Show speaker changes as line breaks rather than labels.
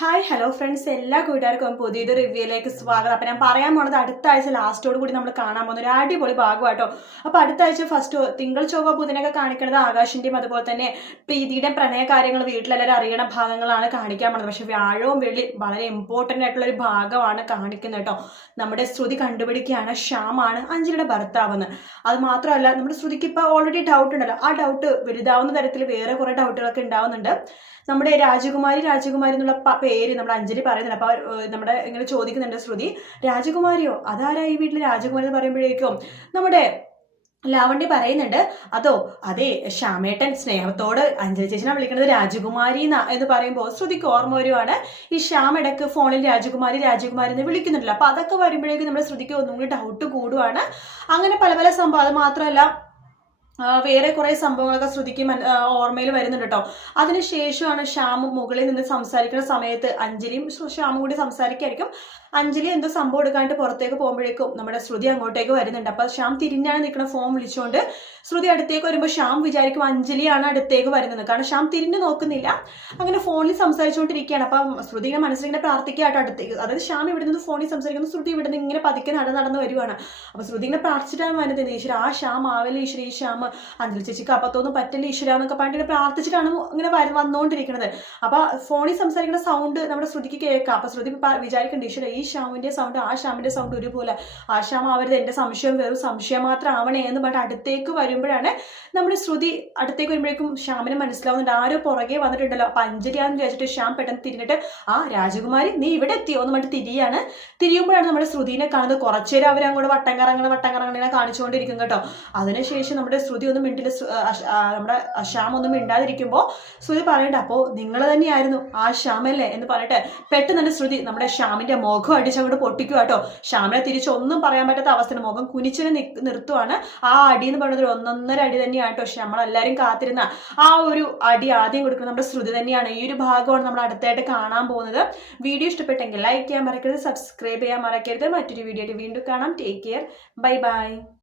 Hi hello friends എല്ലാ കൂട്ടുകാർക്കും പുതിയൊരു റിവ്യൂയിലേക്ക് സ്വാഗതം. അപ്പം ഞാൻ പറയാൻ പോണത് അടുത്ത ആഴ്ച ലാസ്റ്റോട് കൂടി നമ്മൾ കാണാൻ പോകുന്ന ഒരു അടിപൊളി ഭാഗമാട്ടോ. അപ്പോൾ അടുത്ത ആഴ്ച ഫസ്റ്റ് തിങ്കൾ ചൊവ്വ ബുധനൊക്കെ കാണിക്കുന്നത് ആകാശിന്റെയും അതുപോലെ തന്നെ പ്രീതിയുടെയും പ്രണയ കാര്യങ്ങൾ വീട്ടിലെല്ലാവരും അറിയണ ഭാഗങ്ങളാണ് കാണിക്കാൻ പോകുന്നത്. പക്ഷേ വ്യാഴവും വെള്ളി വളരെ ഇമ്പോർട്ടന്റ് ആയിട്ടുള്ള ഒരു ഭാഗമാണ് കാണിക്കുന്നത് കേട്ടോ. നമ്മുടെ ശ്രുതി കണ്ടുപിടിക്കുകയാണ്. ശ്യാമാണ് അഞ്ജലിയുടെ ഭർത്താവെന്ന്. അത് മാത്രമല്ല നമ്മുടെ ശ്രുതിക്ക് ഇപ്പോൾ ഓൾറെഡി ഡൗട്ട് ഉണ്ടല്ലോ. ആ ഡൗട്ട് വലുതാവുന്ന തരത്തിൽ വേറെ കുറേ ഡൗട്ടുകളൊക്കെ ഉണ്ടാവുന്നുണ്ട്. നമ്മുടെ രാജകുമാരി രാജകുമാരി എന്നുള്ള പേര് നമ്മുടെ അഞ്ജലി പറയുന്നുണ്ട്. അപ്പോൾ നമ്മുടെ ഇങ്ങനെ ചോദിക്കുന്നുണ്ട് ശ്രുതി രാജകുമാരിയോ? അതാരാ ഈ വീട്ടിലെ രാജകുമാരി എന്ന് പറയുമ്പോഴേക്കും? നമ്മുടെ ലാവണ്യ പറയുന്നുണ്ട് അതോ അതെ ശ്യാമേട്ടൻ സ്നേഹത്തോട് അഞ്ജലി ചേച്ചിനെ വിളിക്കുന്നത് രാജകുമാരി എന്നാ പറയുമ്പോൾ ശ്രുതിക്ക് ഓർമ്മ വരുവാണ്. ഈ ശ്യാം ഇടയ്ക്ക് ഫോണിൽ രാജകുമാരി രാജകുമാരി എന്ന് വിളിക്കുന്നുണ്ടല്ലോ. അപ്പൊ അതൊക്കെ വരുമ്പോഴേക്കും നമ്മുടെ ശ്രുതിക്ക് ഒന്നും കൂടി ഡൗട്ട് കൂടുവാണ്. അങ്ങനെ പല പല സംഭവം അത് മാത്രമല്ല വേറെ കുറേ സംഭവങ്ങളൊക്കെ ശ്രുതിക്ക് ഓർമ്മയിൽ വരുന്നുണ്ട് കേട്ടോ അതിനുശേഷമാണ് ശ്യാം മുകളിൽ നിന്ന് സംസാരിക്കുന്ന സമയത്ത് അഞ്ജലിയും ശ്യാമും കൂടി സംസാരിക്കായിരിക്കും. അഞ്ജലി എന്തോ സംഭവം എടുക്കാണ്ട് പുറത്തേക്ക് പോകുമ്പോഴേക്കും നമ്മുടെ ശ്രുതി അങ്ങോട്ടേക്ക് വരുന്നുണ്ട്. അപ്പൊ ശ്യാം തിരിഞ്ഞാണ് നിൽക്കുന്ന ഫോം വിളിച്ചുകൊണ്ട് ശ്രുതി അടുത്തേക്ക് വരുമ്പോൾ ശ്യാം വിചാരിക്കും അഞ്ജലിയാണ് അടുത്തേക്ക് വരുന്നത്. കാരണം ശ്യാം തിരിഞ്ഞു നോക്കുന്നില്ല. അങ്ങനെ ഫോണിൽ സംസാരിച്ചുകൊണ്ടിരിക്കുകയാണ്. അപ്പം ശ്രുതി ഇങ്ങനെ മനസ്സിലിങ്ങനെ പ്രാർത്ഥിക്കാട്ടോ അടുത്തേക്ക്. അതായത് ശ്യാം ഇവിടെ നിന്ന് ഫോണിൽ സംസാരിക്കുന്നു. ശ്രുതി ഇവിടെ നിന്ന് ഇങ്ങനെ പതുക്കെ നടന്ന് നടന്ന് വരുവാണ്. അപ്പൊ ശ്രുതി ഇങ്ങനെ പ്രാർത്ഥിച്ചിട്ടാണ് വരുന്നത്. ഈശ്വര ആ ശ്യാം ആവല ഈശ്വര ഈ ശ്യാം അഞ്ജലി ചേച്ചിക്ക് അപ്പത്തൊന്നും പറ്റില്ല ഈശ്വര എന്നൊക്കെ പറഞ്ഞിട്ട് പ്രാർത്ഥിച്ചിട്ടാണ് ഇങ്ങനെ വന്നുകൊണ്ടിരിക്കുന്നത് അപ്പൊ ഫോണിൽ സംസാരിക്കുന്ന സൗണ്ട് നമ്മുടെ ശ്രുതിക്ക് കേൾക്കാം. അപ്പൊ ശ്രുതി വിചാരിക്കേണ്ട ഈശ്വര ഈ ശ്യാമിന്റെ സൗണ്ട് ആ ശ്യാമിന്റെ സൗണ്ട് ഒരുപോലെ. ആ ശ്യാം ആവരുത് എന്റെ സംശയം വെറും സംശയം മാത്രം ആവണേ എന്ന് പറഞ്ഞിട്ട് അടുത്തേക്ക് വരുമ്പോഴാണ് നമ്മുടെ ശ്രുതി അടുത്തേക്ക് വരുമ്പോഴേക്കും ശ്യാമിന് മനസ്സിലാവുന്നുണ്ട്. ആരോ പുറകെ വന്നിട്ടുണ്ടല്ലോ. അപ്പൊ അഞ്ജലിയാന്ന് വിചാരിച്ചിട്ട് ശ്യാം പെട്ടെന്ന് തിരിഞ്ഞിട്ട് ആ രാജകുമാരി നീ ഇവിടെ എത്തിയോ? എന്ന് പറഞ്ഞിട്ട് തിരിയാണ്. തിരിയുമ്പോഴാണ് നമ്മുടെ ശ്രുതിനെ കാണുന്നത്. കുറച്ചേരം അവർ അങ്ങോട്ട് വട്ടം കറങ്ങണ വട്ടം കറങ്ങണ കാണിച്ചുകൊണ്ടിരിക്കും കേട്ടോ. അതിനുശേഷം നമ്മുടെ ശ്രുതി ഒന്നും മിണ്ടില്ല. നമ്മുടെ ശ്യാം ഒന്നും മിണ്ടാതിരിക്കുമ്പോൾ ശ്രുതി പറയണ്ട അപ്പോൾ നിങ്ങൾ തന്നെയായിരുന്നു ആ ശ്യാമല്ലേ? എന്ന് പറഞ്ഞിട്ട് പെട്ടെന്ന് തന്നെ ശ്രുതി നമ്മുടെ ശ്യാമിന്റെ മുഖം അടിച്ചങ്ങോട്ട് പൊട്ടിക്കുക കേട്ടോ. ശ്യാമിനെ തിരിച്ചൊന്നും പറയാൻ പറ്റാത്ത അവസ്ഥയാണ് മുഖം കുനിച്ചിനെ നിർത്തുവാണ്. ആ അടി എന്ന് പറയുന്നത് ഒരു ഒന്നൊന്നര അടി തന്നെയാണ് കേട്ടോ നമ്മളെല്ലാവരും കാത്തിരുന്ന ആ ഒരു അടി ആദ്യം കൊടുക്കുന്നത് നമ്മുടെ ശ്രുതി തന്നെയാണ്. ഈ ഒരു ഭാഗമാണ് നമ്മൾ അടുത്തായിട്ട് കാണാൻ പോകുന്നത്. വീഡിയോ ഇഷ്ടപ്പെട്ടെങ്കിൽ ലൈക്ക് ചെയ്യാൻ മറക്കരുത് സബ്സ്ക്രൈബ് ചെയ്യാൻ മറക്കരുത്. മറ്റൊരു വീഡിയോ വീണ്ടും കാണാം. Take care bye bye